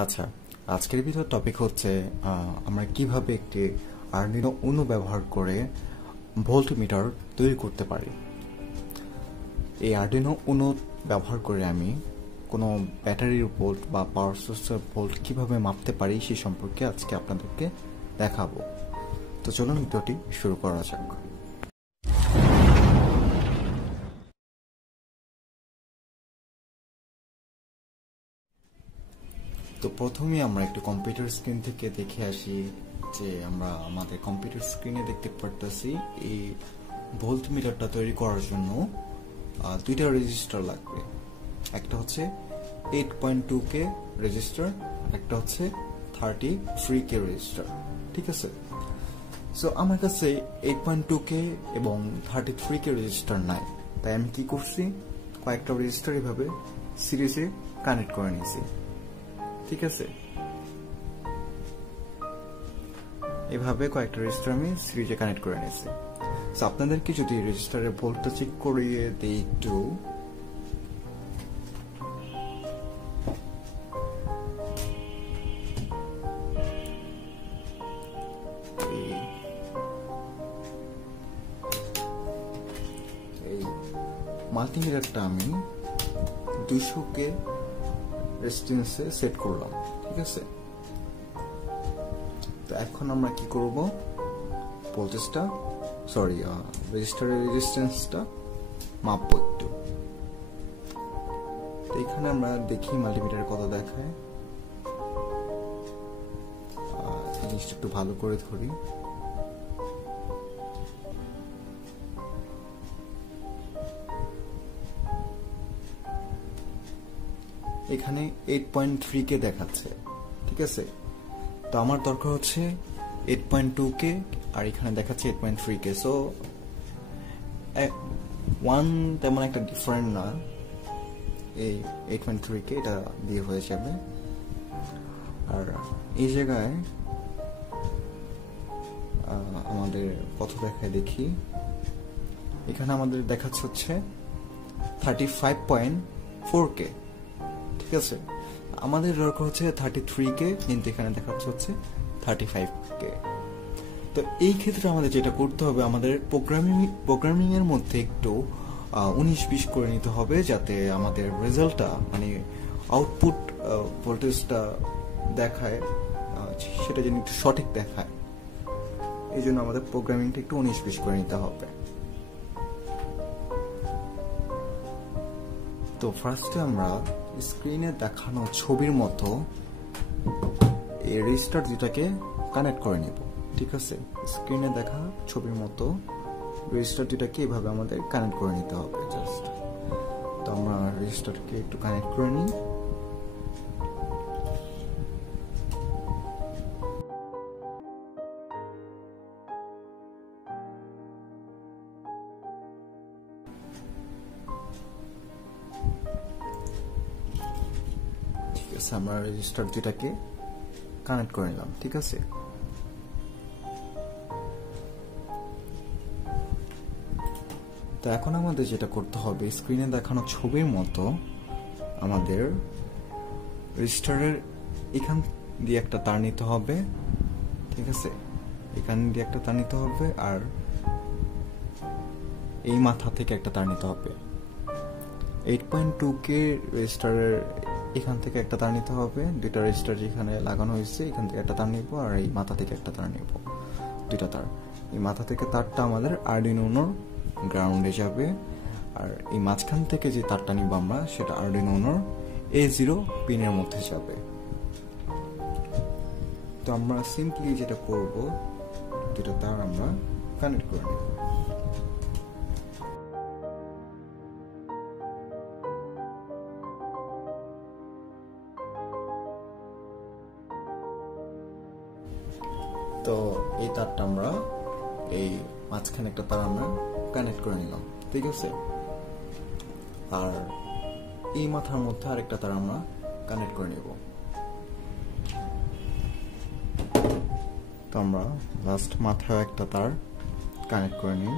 আচ্ছা, আজকের ভিডিওর টপিক হচ্ছে আমরা কিভাবে একটি আরডিনো উনো ব্যবহার করে ভোল্টমিটার তৈরি করতে পারি। এই আরডিনো উনো ব্যবহার করে আমি কোনো ব্যাটারির ভোল্ট বা পাওয়ার সোর্সের ভোল্ট কিভাবে মাপতে পারি সে সম্পর্কে আজকে আপনাদেরকে দেখাবো। তো চলুন ভিডিওটি শুরু করা যাক। তো প্রথমেই আমরা একটু কম্পিউটার স্ক্রিন থেকে দেখে আসি যে আমরা আমাদের কম্পিউটার স্ক্রিনে দেখতে পারতেছি এই ভোল্টমিটারটা তৈরি করার জন্য দুইটা রেজিস্টার লাগবে। একটা হচ্ছে 8.2K রেজিস্টার, একটা হচ্ছে 33K রেজিস্টার। ঠিক আছে, সো আমার কাছে 8.2K এবং 33K রেজিস্টার নাই, তাই আমি কি করছি, কয়েকটা রেজিস্টার এভাবে সিরিজে কানেক্ট করে নিয়েছি। ঠিক আছে, এভাবে কয়েকটা রেজিস্টার আমি সিরিজে কানেক্ট করে নিয়েছি। সো আপনাদেরকে যদি রেজিস্টারের ভোল্টটা চেক করিয়ে দিই একটু, এই মাল্টিমিটারটা আমি 200K রেজিস্ট্যান্সে সেট করলাম। ঠিক আছে, তো এখন আমরা কি করব, ভোল্টেজটা রেজিস্টারের রেজিস্ট্যান্সটা মাপবো একটু। তো এখানে আমরা দেখি মাল্টিমিটারে কত দেখায়, জিনিসটা একটু ভালো করে ধরি। এখানে 8.3K দেখাচ্ছে। ঠিক আছে, তো আমার দরকার হচ্ছে 8.2K, আর এখানে দেখাচ্ছে 8.3K। সো ওয়ান তেমন একটা ডিফারেন্ট না, এই 8.3K এটা দিয়ে হয়ে যাবে। আর এই জায়গায় আমাদের কত দেখায় দেখি, এখানে আমাদের দেখাচ্ছে হচ্ছে 35.4K। ঠিক আছে, আমাদের দরকার হচ্ছে 33K, কিন্তু এখানে দেখাচ্ছে হচ্ছে 35K। তো এই ক্ষেত্রে আমাদের যেটা করতে হবে, আমাদের প্রোগ্রামিং এর মধ্যে একটু 19-20 করে নিতে হবে, যাতে আমাদের রেজাল্টটা মানে আউটপুট ভোল্টেজটা দেখায় সেটা যেন একটু সঠিক দেখায়। এই জন্য আমাদের প্রোগ্রামিংটা একটু 19-20 করে নিতে হবে। তো ফার্স্টে আমরা স্ক্রিনে দেখানো ছবির মতো এই রেজিস্টার দুটাকে কানেক্ট করে নেব। ঠিক আছে, স্ক্রিনে দেখা ছবির মতো রেজিস্টার দুটাকে এভাবে আমাদের কানেক্ট করে নিতে হবে জাস্ট। তো আমরা রেজিস্টারকে একটু কানেক্ট করে নিই। ঠিক আছে, আমরা রেজিস্টার দুটাকে কানেক্ট করে নিলাম। ঠিক আছে, তো এখন আমাদের যেটা করতে হবে, স্ক্রিনে দেখানো ছবির মতো আমাদের রেজিস্টারের এখান দিয়ে একটা তার নিতে হবে। ঠিক আছে, এখান দিয়ে একটা তার নিতে হবে, আর এই মাথা থেকে একটা তার নিতে হবে। 8.2K রেজিস্টারের এখান থেকে একটা তার নিতে হবে। দুইটা রেজিস্টার যেখানে লাগানো হয়েছে এখান থেকে একটা তার নিব, আর এই মাথা থেকে একটা তার নিব, দুইটা তার। এই মাথা থেকে তারটা আমাদের আরডিনো উনোর গ্রাউন্ডে যাবে, আর এই মাঝখান থেকে যে তারটা নিব আমরা, সেটা আরডিনো উনোর A0 পিনের মধ্যে যাবে। তো আমরা সিম্পলি যেটা করব, দুটো তার আমরা কানেক্ট করে নেব। তো এই তারটা আমরা এই মাঝখানে একটা তার আমরা কানেক্ট করে নিলাম। ঠিক আছে, আর এই মাথার মধ্যে আরেকটা তার আমরা কানেক্ট করে নেব। তো আমরা লাস্ট মাথায় একটা তার কানেক্ট করে নিই।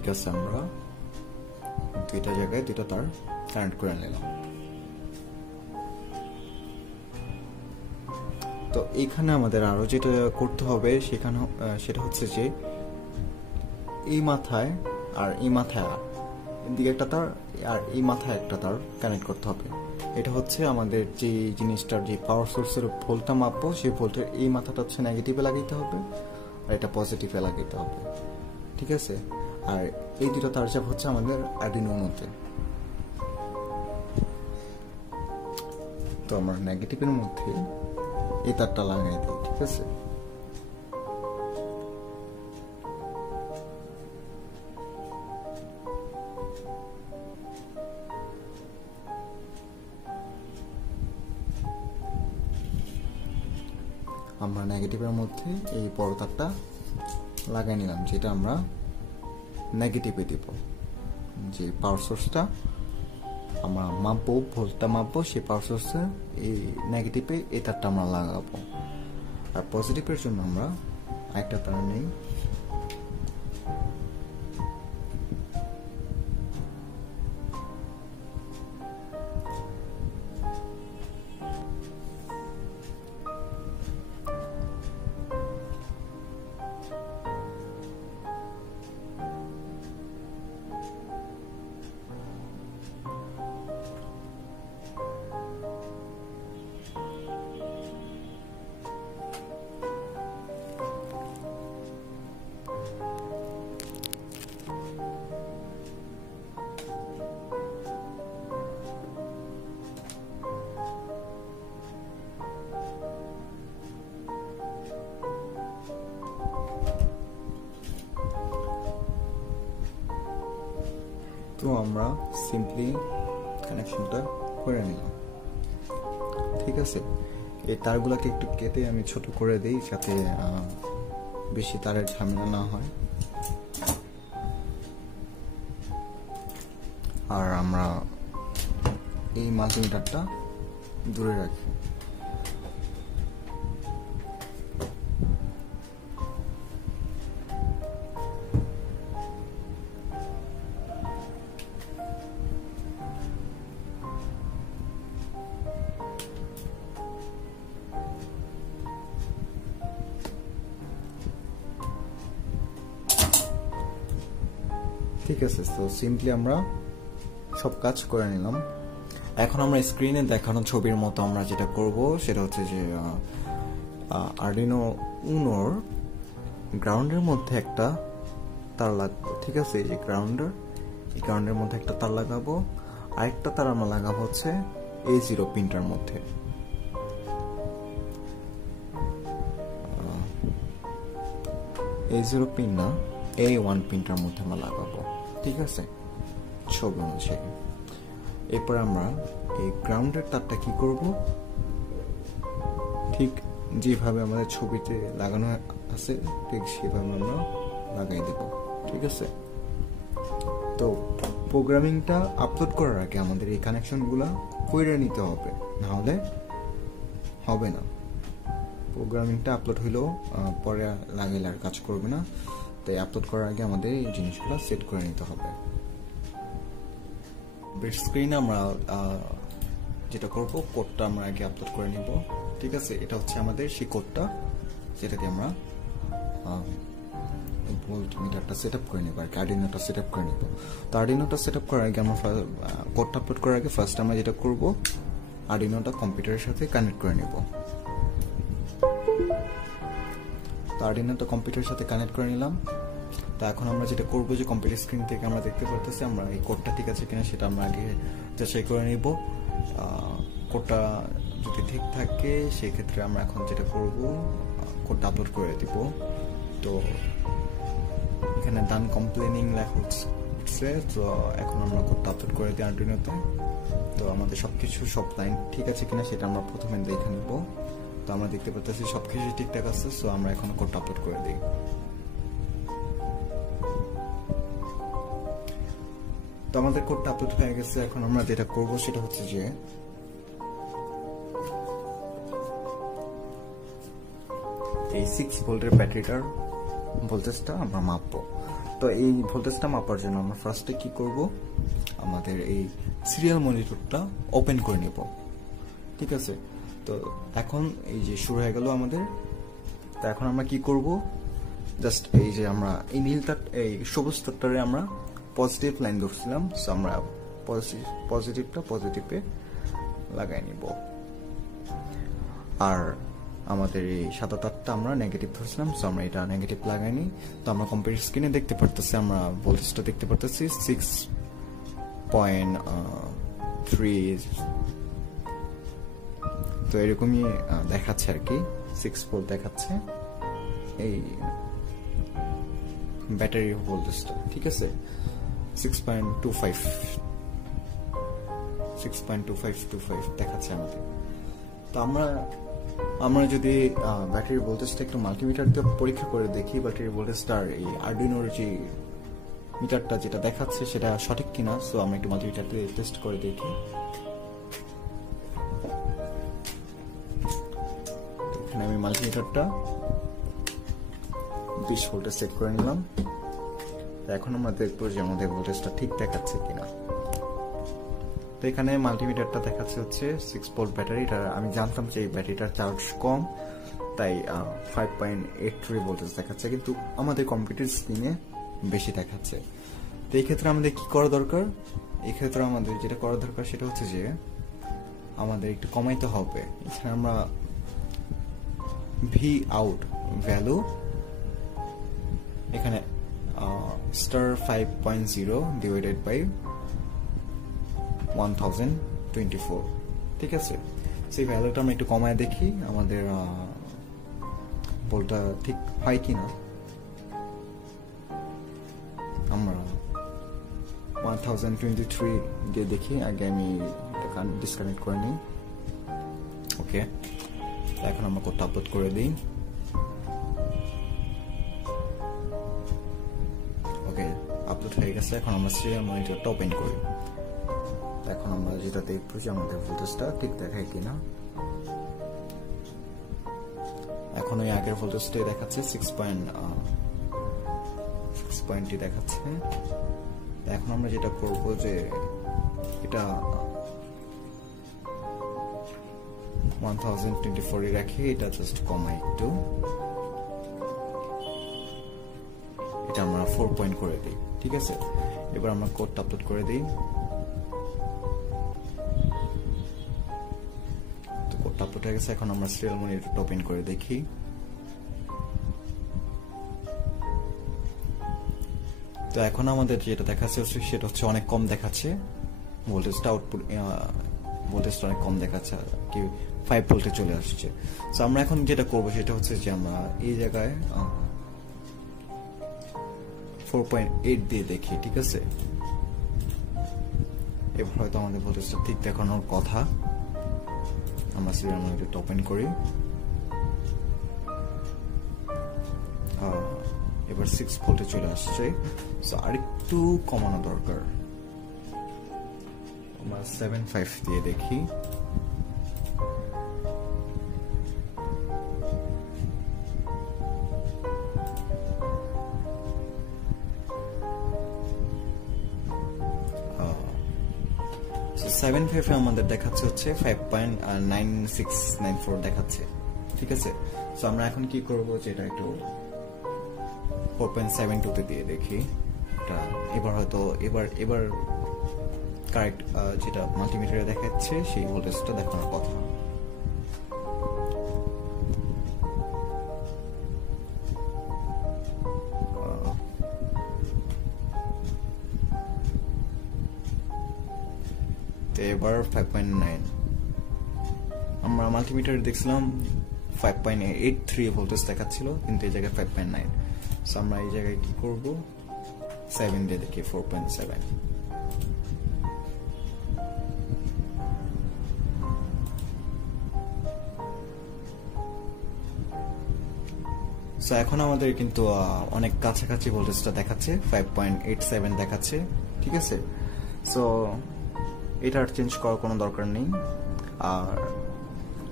ঠিক আছে, আমরা দুইটা জায়গায় দুইটা তার কানেক্ট করে নিলাম। তো এখানে আমাদের আরো যেটা করতে হবে সেটা হচ্ছে যে এই মাথায় আর এই মাথায় দিকে একটা তার আর এই মাথায় একটা তার কানেক্ট করতে হবে। এটা হচ্ছে আমাদের যে জিনিসটার যে পাওয়ার সোর্সের ভোল্টটা মাপবো, সেই ভোল্টের এই মাথাটা হচ্ছে নেগেটিভে লাগাইতে হবে আর এটা পজিটিভে লাগাইতে হবে, ঠিক আছে। আর এই দুটো তার যাব হচ্ছে আমাদের আরডিনোর মধ্যে। তো আমরা নেগেটিভের মধ্যে এই তারটা লাগাই দিই, ঠিক আছে। আমরা নেগেটিভের মধ্যে এই বড় তারটা লাগাই নিলাম, যেটা আমরা নেগেটিভে দিব। যে পাওয়ার সোর্সটা আমরা মাপবো, ভোল্টটা মাপবো, সেই পাওয়ার সোর্সে এই নেগেটিভে এই তারটা আমরা লাগাবো। আর পজিটিভের জন্য আমরা একটা তার নেই, তো আমরা সিম্পলি কানেকশনটা করে নিলাম, ঠিক আছে। এই তারগুলোকে একটু কেটে আমি ছোট করে দিই, যাতে বেশি তারের ঝামেলা না হয়। আর আমরা এই মাল্টিমিটারটা দূরে রাখি। ঠিক আছে, তো সিম্পলি আমরা সব কাজ করে নিলাম। এখন আমরা স্ক্রিনে দেখানো ছবির মতো আমরা যেটা করব সেটা হচ্ছে যে আরডিনো উনোর গ্রাউন্ডের মধ্যে একটা তার লাগবে, ঠিক আছে। এই গ্রাউন্ডের মধ্যে একটা তার লাগাবো, আরেকটা তার আমরা লাগাবো হচ্ছে A0 পিনটার মধ্যে। A0 পিন না, A1 পিনটার মধ্যে আমরা লাগাবো, ঠিক আছে, ছবি অনুযায়ী। এরপর আমরা এই গ্রাউন্ডের তারটা কি করব, ঠিক যেভাবে আমাদের ছবিতে লাগানো আছে ঠিক সেভাবে আমরা লাগাই দেব, ঠিক আছে। তো প্রোগ্রামিংটা আপলোড করার আগে আমাদের এই কানেকশনগুলো করে নিতে হবে, না হলে হবে না। প্রোগ্রামিংটা আপলোড হইলেও পরে লাগাইলে আর কাজ করবে না, তাই আপলোড করার আগে আমাদের এই জিনিসগুলো সেট করে নিতে হবে। বেড স্ক্রিনে আমরা যেটা করব, কোডটা আমরা আগে আপলোড করে নিব, ঠিক আছে। এটা হচ্ছে আমাদের সেই কোডটা, যেটাকে আমরা ভোল্ট মিটারটা সেট আপ করে নেব, আর আরডিনোটা সেট আপ করে নেব। তো আরডিনোটা সেট আপ করার আগে আমরা কোডটা আপলোড করার আগে ফার্স্ট আমরা যেটা করব, আরডিনোটা কম্পিউটারের সাথে কানেক্ট করে নেব। তো আরডিনোটা কম্পিউটারের সাথে কানেক্ট করে নিলাম। তো এখন আমরা যেটা করবো, যে কম্পিউটার স্ক্রিন থেকে আমরা দেখতে পারতেছি আমরা এই কোডটা ঠিক আছে কিনা সেটা আমরা আগে যাচাই করে নিব। কোডটা যদি ঠিক থাকে সেক্ষেত্রে আমরা এখন যেটা করব, কোডটা আপলোড করে দিব। তো এখানে ডান কমপ্লেনিং লেখা উঠছে, তো এখন আমরা কোডটা আপলোড করে দিই আরডিনোতে। তো আমাদের সব লাইন ঠিক আছে কিনা সেটা আমরা প্রথমে দেখে নিব। তো আমরা দেখতে পাচ্ছি সবকিছু ঠিকঠাক আছে, সো আমরা এখন কোডটা আপলোড করে দিই। তো আমাদের কোডটা আপলোড হয়ে গেছে। এখন আমরা যেটা করব সেটা হচ্ছে যে এই 6 ভোল্টের ব্যাটারিটার ভোল্টেজটা আমরা মাপবো। তো এই ভোল্টেজটা মাপার জন্য আমরা ফার্স্টে কি করব, আমাদের এই সিরিয়াল মনিটরটা ওপেন করে নেব। ঠিক আছে, তো এখন এই যে শুরু হয়ে গেল আমাদের। তো এখন আমরা কি করব, জাস্ট এই যে আমরা এই নীল তার এই সবুজ তারটারে আমরা পজিটিভ লাইন ধরছিলাম, সো আমরা পজিটিভটা পজিটিভে লাগাই নিব, আর আমাদের এই সাদা তারটা আমরা নেগেটিভ ধরছিলাম, সো আমরা এটা নেগেটিভ লাগাইনি। তো আমরা কম্পিউটার স্ক্রিনে দেখতে পারতেছি, আমরা ভোল্টেজটা দেখতে পারতেছি 6.3, তো এরকমই দেখাচ্ছে আর কি, 6 ভোল্ট দেখাচ্ছে এই ব্যাটারি ভোল্টেজটা। ঠিক আছে, 6.25 দেখাচ্ছে আমাদের। তো আমরা যদি ব্যাটারি ভোল্টেজটা একটু মাল্টিমিটার দিয়ে পরীক্ষা করে দেখি, ব্যাটারি ভোল্টেজটার এই আরডুইনোর যে মিটারটা যেটা দেখাচ্ছে সেটা সঠিক কিনা, সো আমরা একটু মাল্টিমিটার দিয়ে টেস্ট করে দেখি। এখানে আমি মাল্টিমিটারটা 20 ভোল্টে সেট করে নিলাম। এখন আমরা দেখবো যে আমাদের ভোল্টেজটা ঠিক দেখাচ্ছে কিনা। তো এখানে মাল্টিমিটারটা দেখাচ্ছে হচ্ছে 6 ভোল্ট ব্যাটারি। এটা আমি জানতাম যে এই ব্যাটারিটার চার্জ কম, তাই 5.83 ভোল্টেজ দেখাচ্ছে, কিন্তু আমাদের কম্পিউটার স্ক্রিনে বেশি দেখাচ্ছে। তো এই ক্ষেত্রে আমাদের কি করা দরকার, এই ক্ষেত্রে আমাদের যেটা করা দরকার সেটা হচ্ছে যে আমাদের একটু কমাইতে হবে। এখানে আমরা ভি আউট ভ্যালু এখানে *5.0 ডিভাইডেড বাই 1024, ঠিক আছে। সেই ভ্যালুটা আমরা একটু কমায় দেখি আমাদের ভোল্টটা ঠিক হয় কিনা। আমরা 1023 দিয়ে দেখি, আগে আমি ডিসকানেক্ট করে নিই। ওকে, এখন আমরা কোডটা আপলোড করে দিই। ওকে, আপলোড হয়ে গেছে। এখন আমরা সিরিয়াল মনিটরটা ওপেন করি। এখন আমরা যেটা দেখবো যে আমাদের ভোল্টেজটা ঠিক দেখায় কিনা। এখন ওই আগের ভোল্টেজটাই দেখাচ্ছে 6.0 দেখাচ্ছে। এখন আমরা যেটা করব যে এটা 1024 রাখি, এটা জাস্ট কমাই একটু, এটা আমরা 4 পয়েন্ট করে দিই। ঠিক আছে, এবার আমরা কোডটা আপলোড করে দিই। তো কোডটা আপলোড হয়ে গেছে। এখন আমরা সিরিয়াল মনিটরটা ওপেন করে দেখি। তো এখন আমাদের যেটা দেখাচ্ছে সেটা হচ্ছে অনেক কম দেখাচ্ছে ভোল্টেজটা, আউটপুট ভোল্টেজটা অনেক কম দেখাচ্ছে, কি 5 ভোল্টে চলে আসছে। তো আমরা এখন যেটা করব সেটা হচ্ছে যে আমরা এই জায়গায় 4.8 দিয়ে দেখি। ঠিক আছে, এবার হয়তো আমাদের ভোল্টেজটা ঠিক দেখানোর কথা। আমরা সিরিয়াল মনিটরটা ওপেন করি। এবার 6 ভোল্টে চলে আসছে, সো আরেকটু কমানো দরকার। আমরা 7.5 দিয়ে দেখি। সো 7.5 আমাদের দেখাচ্ছে হচ্ছে 5.9694 দেখাচ্ছে। ঠিক আছে, সো আমরা এখন কি করব, যেটা একটু 4.72 তে দিয়ে দেখি। এটা এবার হয়তো এবার কারেক্ট যেটা মাল্টিমিটারে দেখাচ্ছে সেই ভোল্টেজটা দেখানোর কথা। তো এবার 5.9, আমরা মাল্টিমিটারে দেখছিলাম 5.83 ভোল্টেজ দেখাচ্ছিল, কিন্তু এই জায়গায় 5.9। সো আমরা এই জায়গায় কি করব, 7 দিয়ে দেখি 4.7। সো এখন আমাদের কিন্তু অনেক কাছাকাছি ভোল্টেজটা দেখাচ্ছে, 5.87 দেখাচ্ছে। ঠিক আছে, সো এটা আর চেঞ্জ করার কোনো দরকার নেই। আর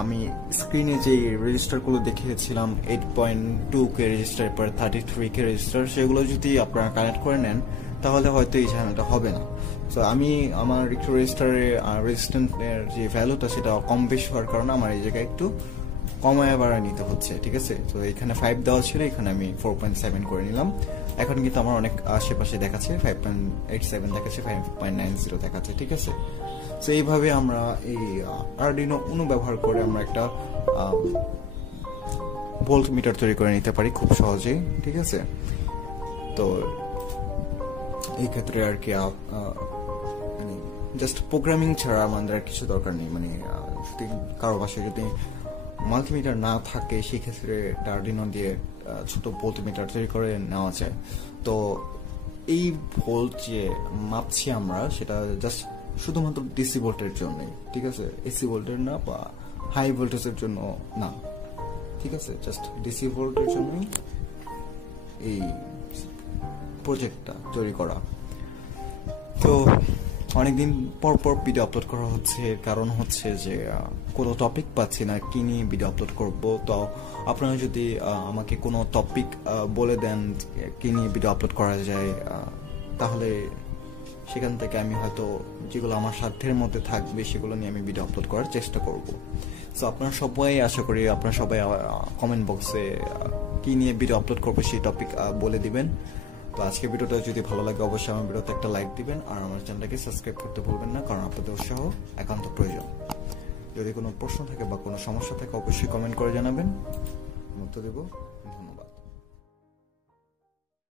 আমি স্ক্রিনে যে রেজিস্টারগুলো দেখিয়েছিলাম 8.2K রেজিস্টার পর 33K রেজিস্টার, সেগুলো যদি আপনারা কানেক্ট করে নেন তাহলে হয়তো এই ঝামেলাটা হবে না। তো আমি আমার একটু রেজিস্ট্যান্সের যে ভ্যালুটা সেটা কম বেশি হওয়ার কারণে আমার এই জায়গায় একটু কমায় বাড়ায় নিতে হচ্ছে, ঠিক আছে। তো এখানে 5 দেওয়া ছিল, এখানে আমি 4.7 করে নিলাম। এখন কিন্তু আমার অনেক আশেপাশে দেখাচ্ছে 5.87 দেখাচ্ছে, 5.90 দেখাচ্ছে, ঠিক আছে। তো এইভাবে আমরা এই আরডিনো উনো ব্যবহার করে আমরা একটা ভোল্ট মিটার তৈরি করে নিতে পারি খুব সহজেই, ঠিক আছে। তো এই ক্ষেত্রে আর কি মানে জাস্ট প্রোগ্রামিং ছাড়া আমাদের আর কিছু দরকার নেই। মানে যদি কারো বাসায় যদি মাল্টিমিটার না থাকে সেক্ষেত্রে আরডিনো দিয়ে ছোট ভোল্ট মিটার তৈরি করে নেওয়া যায়। তো এই ভোল্ট যে মাপছি আমরা সেটা জাস্ট শুধুমাত্র ডিসি ভোল্টের জন্যই, ঠিক আছে, এসি ভোল্টের না বা হাই ভোল্টেজের জন্য না, ঠিক আছে। জাস্ট ডিসি ভোল্টের জন্যই এই প্রজেক্টটা তৈরি করা। তো অনেকদিন পর পর ভিডিও আপলোড করা হচ্ছে, এর কারণ হচ্ছে যে কোনো টপিক পাচ্ছি না কি নিয়ে ভিডিও আপলোড করব। তো আপনারা যদি আমাকে কোনো টপিক বলে দেন কি নিয়ে ভিডিও আপলোড করা যায়, তাহলে সেখান থেকে আমি হয়তো যেগুলো আমার সাধ্যের মধ্যে থাকবে সেগুলো নিয়ে আমি ভিডিও আপলোড করার চেষ্টা করব। সো আপনারা সবাই, আশা করি আপনারা সবাই কমেন্ট বক্সে কি নিয়ে ভিডিও আপলোড করবো সেই টপিক বলে দিবেন। তো আজকে ভিডিওটা যদি ভালো লাগে অবশ্যই আমার ভিডিওতে একটা লাইক দিবেন, আর আমার চ্যানেলটাকে সাবস্ক্রাইব করতে ভুলবেন না, কারণ আপনাদের উৎসাহ একান্ত প্রয়োজন। যদি কোনো প্রশ্ন থাকে বা কোনো সমস্যা থাকে অবশ্যই কমেন্ট করে জানাবেন, উত্তর দেব। ধন্যবাদ।